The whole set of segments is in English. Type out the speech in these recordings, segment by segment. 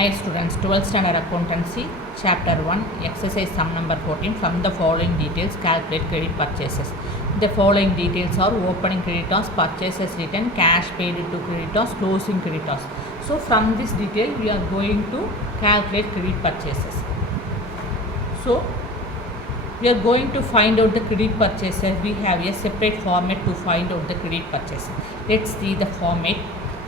Hi students, 12th standard accountancy, chapter 1, exercise sum number 14. From the following details, calculate credit purchases. The following details are opening creditors, purchases written, cash paid to creditors, closing creditors. So from this detail, we are going to calculate credit purchases. So we are going to find out the credit purchases. We have a separate format to find out the credit purchases. Let's see the format.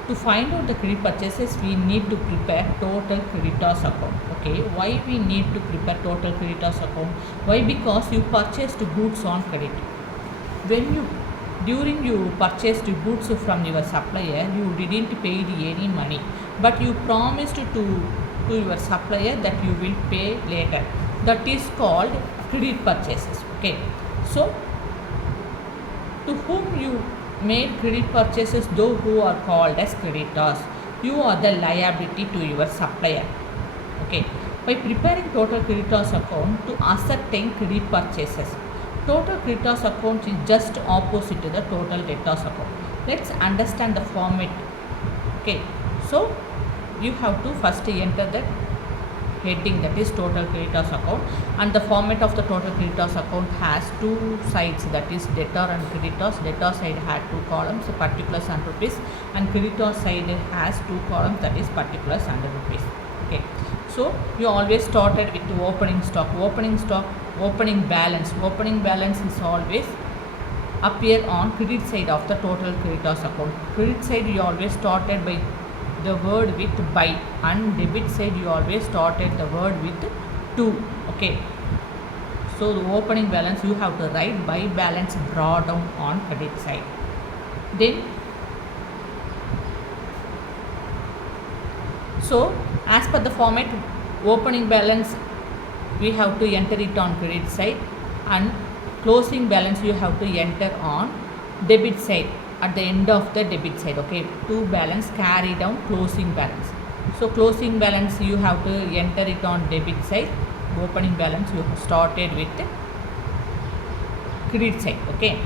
To find out the credit purchases, we need to prepare total creditors account. Okay, why we need to prepare total creditors account? Why? Because you purchased goods on credit. During you purchased goods from your supplier, you didn't pay any money, but you promised to your supplier that you will pay later. That is called credit purchases. Okay, so to whom you made credit purchases, those who are called as creditors, you are the liability to your supplier. Okay, by preparing total creditors account to ascertain credit purchases, total creditors account is just opposite to the total debtors account. Let's understand the format. Okay, so you have to first enter the heading, that is total creditors account, and the format of the total creditors account has two sides, that is debtor and creditors. Debtor side had two columns, particulars and rupees, and creditor side has two columns, that is particulars and rupees. Okay, so you always started with the opening stock, opening balance. Opening balance is always appear on credit side of the total creditors account. Credit side you always started by the word with by, and debit side you always started the word with to. Okay, so the opening balance you have to write by balance brought down on credit side. Then so as per the format, opening balance we have to enter it on credit side, and closing balance you have to enter on debit side at the end of the debit side. Okay, two balance carry down closing balance. So closing balance you have to enter it on debit side, opening balance you have started with credit side. Okay,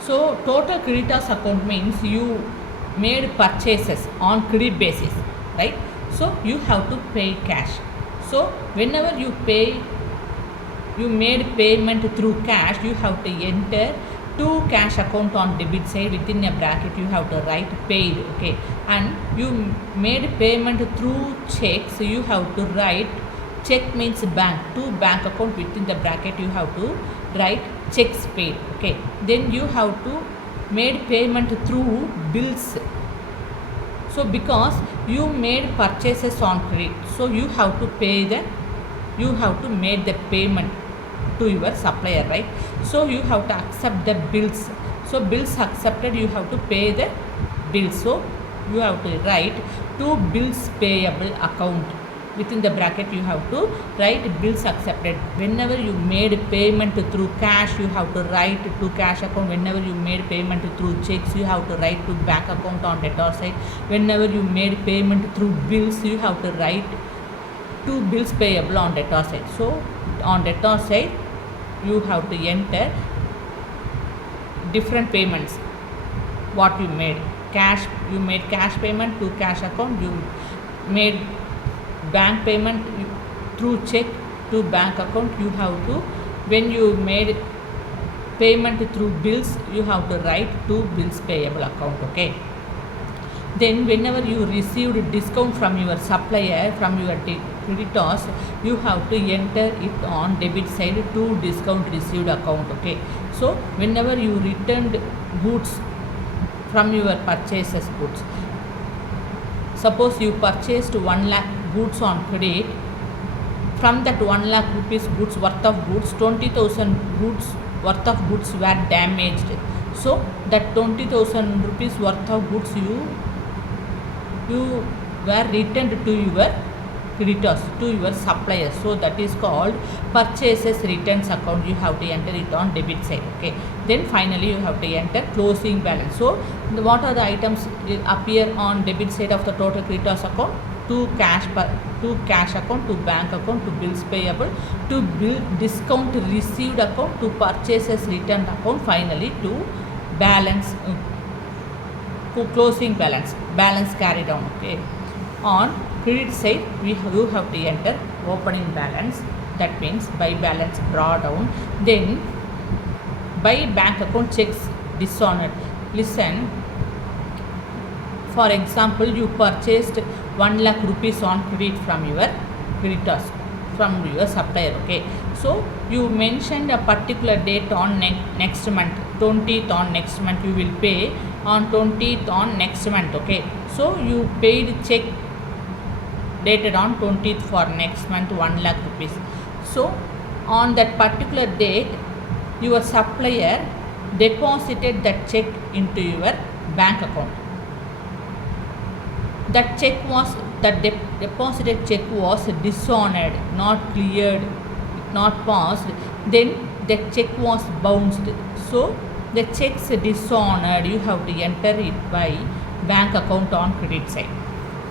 so total creditors account means you made purchases on credit basis, right? So you have to pay cash. So whenever you made payment through cash, you have to enter to cash account on debit side, within a bracket you have to write paid. Okay, and you made payment through check, so you have to write check means bank, to bank account, within the bracket you have to write checks paid. Okay, then you have to made payment through bills. So because you made purchases on credit, so you have to make the payment to your supplier, right? So you have to accept the bills. So bills accepted, you have to pay the bills. So you have to write to bills payable account, within the bracket you have to write bills accepted. Whenever you made payment through cash, you have to write to cash account. Whenever you made payment through checks, you have to write to bank account on debtor side. Whenever you made payment through bills, you have to write to bills payable on debtor side. So on debtor side you have to enter different payments what you made. Cash, you made cash payment to cash account, you made bank payment through check to bank account. You have to, when you made payment through bills, you have to write to bills payable account. Okay, then whenever you received discount from your supplier, from your creditors, you have to enter it on debit side to discount received account. Okay, so whenever you returned goods from your purchases goods, suppose you purchased 1 lakh goods on credit, from that 1 lakh rupees goods worth of goods, 20,000 goods worth of goods were damaged. So that 20,000 rupees worth of goods you were returned to your creditors, to your suppliers. So that is called purchases returns account. You have to enter it on debit side. Okay, then finally you have to enter closing balance. So what are the items appear on debit side of the total creditors account? To cash account, to bank account, to bills payable, to bill discount received account, to purchases returned account, finally to balance, to closing balance carried down. Okay, On credit side, you have to enter opening balance. That means by balance drawdown. Then by bank account checks dishonored. Listen. For example, you purchased 1 lakh rupees on credit from your creditors, from your supplier. Okay, so you mentioned a particular date on next month, 20th on next month you will pay on 20th on next month. Okay, so you paid check dated on 20th for next month 1 lakh rupees. So on that particular date your supplier deposited that check into your bank account. That deposited check was dishonored, not cleared, not passed. Then the check was bounced. So the check's dishonored, you have to enter it by bank account on credit side.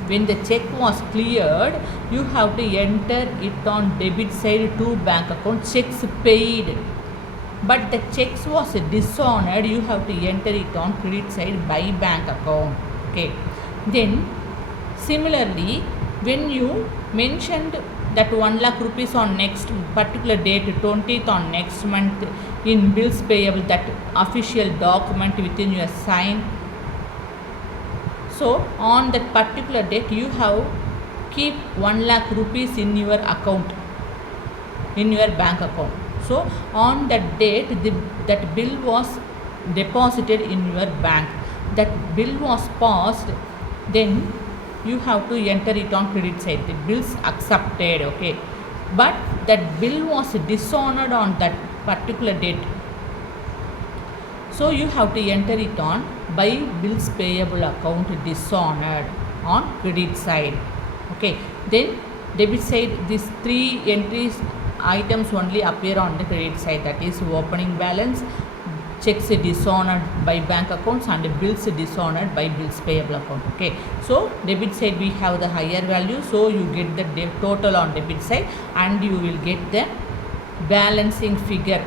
When the check was cleared, you have to enter it on debit side to bank account. Checks paid, but the checks was dishonored, you have to enter it on credit side by bank account. Okay, then similarly, when you mentioned that 1 lakh rupees on next particular date, 20th on next month in bills payable, that official document within your sign. So on that particular date you have keep 1 lakh rupees in your account, in your bank account. So on that date that bill was deposited in your bank, that bill was passed, then you have to enter it on credit side. The bills accepted. Okay, but that bill was dishonored on that particular date, so you have to enter it on by bills payable account dishonored on credit side. Okay, then debit side, these three entries items only appear on the credit side, that is opening balance, checks dishonored by bank accounts, and bills dishonored by bills payable account. Okay, so debit side we have the higher value, so you get the total on debit side and you will get the balancing figure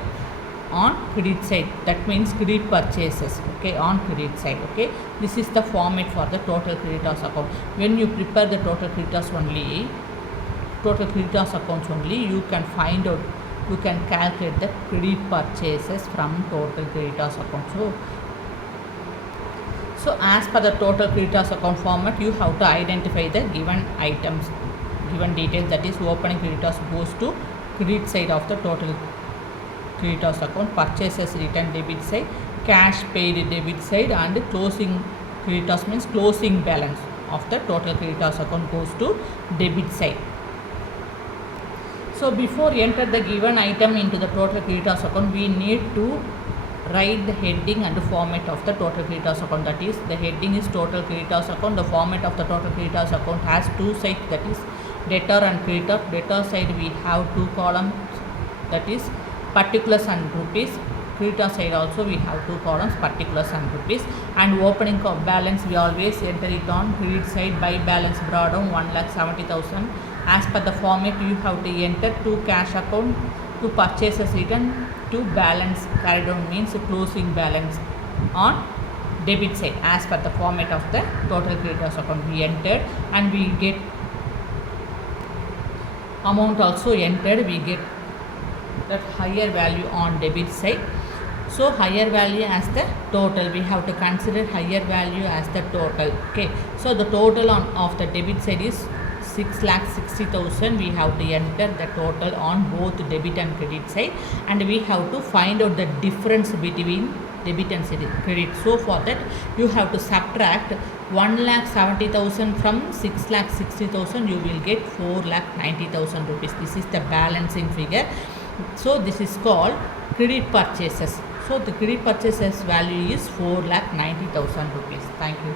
on credit side, that means credit purchases. Okay, on credit side. Okay, this is the format for the total creditors account. When you prepare the total creditors accounts only, you can find out, you can calculate the credit purchases from total creditors account. So as per the total creditors account format, you have to identify the given items, given details, that is opening creditors goes to credit side of the total creditors account, purchases written debit side, cash paid debit side, and closing creditors means closing balance of the total creditors account goes to debit side. So before enter the given item into the total creditors account, we need to write the heading and the format of the total creditors account. That is, the heading is total creditors account. The format of the total creditors account has two sides, that is debtor and creditor. Debtor side we have two columns, that is particulars and rupees. Creditor side also we have two columns, particulars and rupees. And opening balance we always enter it on credit side by balance brought down 1,70,000. As per the format, you have to enter to cash account, to purchases written, to balance carried on means closing balance on debit side. As per the format of the total creditors account we entered, and we get amount also entered, we get that higher value on debit side. So higher value as the total, we have to consider higher value as the total. Okay, so the total of the debit side is 6,60,000. we have to enter the total on both debit and credit side, and we have to find out the difference between debit and credit. So for that you have to subtract 1,70,000 from 6,60,000, you will get 4,90,000 rupees. This is the balancing figure. So this is called credit purchases. So the credit purchases value is 4,90,000 rupees. Thank you.